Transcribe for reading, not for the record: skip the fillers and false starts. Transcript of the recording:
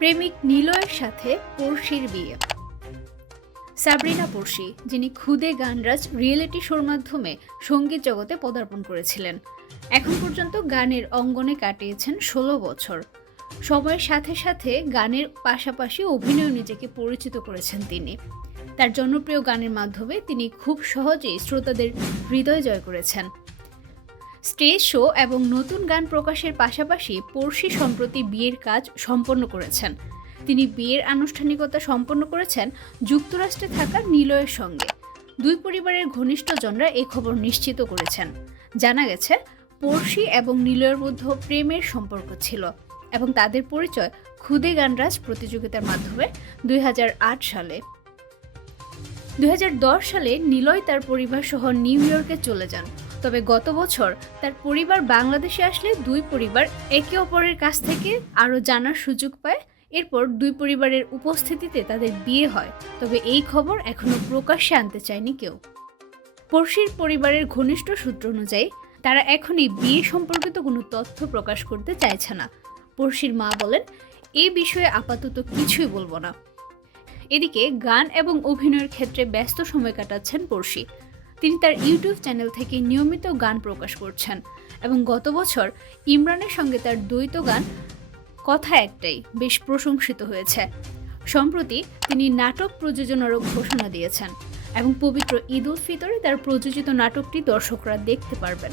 প্রেমিক নিলয়ের সাথে পড়শির বিয়ে। সাবরিনা পড়শি, যিনি খুদে গানরাজ রিয়েলিটি শোর মাধ্যমে সঙ্গীত জগতে পদার্পণ করেছিলেন, এখন পর্যন্ত গানের অঙ্গনে কাটিয়েছেন ১৬ বছর। সময়ের সাথে সাথে গানের পাশাপাশি অভিনয় নিজেকে পরিচিত করেছেন তিনি। তার জনপ্রিয় গানের মাধ্যমে তিনি খুব সহজেই শ্রোতাদের হৃদয় জয় করেছেন। স্টেজ শো এবং নতুন গান প্রকাশের পাশাপাশি পড়শি সম্প্রতি বিয়ের কাজ সম্পন্ন করেছেন। তিনি বিয়ের আনুষ্ঠানিকতা সম্পন্ন করেছেন যুক্তরাষ্ট্রে থাকা নিলয়ের সঙ্গে। দুই পরিবারের ঘনিষ্ঠজনরা এই খবর নিশ্চিত করেছেন। জানা গেছে, পড়শি এবং নিলয়ের মধ্যে প্রেমের সম্পর্ক ছিল এবং তাদের পরিচয় খুদে গানরাজ প্রতিযোগিতার মাধ্যমে ২০০৮ সালে। ২০১০ সালে নিলয় তার পরিবার সহ নিউ ইয়র্কে চলে যান। তবে গত বছর তার পরিবার বাংলাদেশে আসলে দুই পরিবার একে অপরের কাছ থেকে আরও জানার সুযোগ পায়। এরপর দুই পরিবারের উপস্থিতিতে তাদের বিয়ে হয়, তবে এই খবর এখনও প্রকাশ্যে আনতে চায়নি কেউ। পড়শির পরিবারের ঘনিষ্ঠ সূত্র অনুযায়ী তারা এখনই বিয়ে সম্পর্কিত কোনো তথ্য প্রকাশ করতে চাইছে না। পড়শির মা বলেন, এই বিষয়ে আপাতত কিছুই বলবো না। এদিকে গান এবং অভিনয়ের ক্ষেত্রে ব্যস্ত সময় কাটাচ্ছেন পড়শি। তিনি তার ইউটিউব চ্যানেল থেকে নিয়মিত গান প্রকাশ করছেন এবং গত বছর ইমরানের সঙ্গে তার দ্বৈত গান কথা একটাই বেশ প্রশংসিত হয়েছে। সম্প্রতি তিনি নাটক প্রযোজনারও ঘোষণা দিয়েছেন এবং পবিত্র ঈদ উল ফিতরে তার প্রযোজিত নাটকটি দর্শকরা দেখতে পারবেন।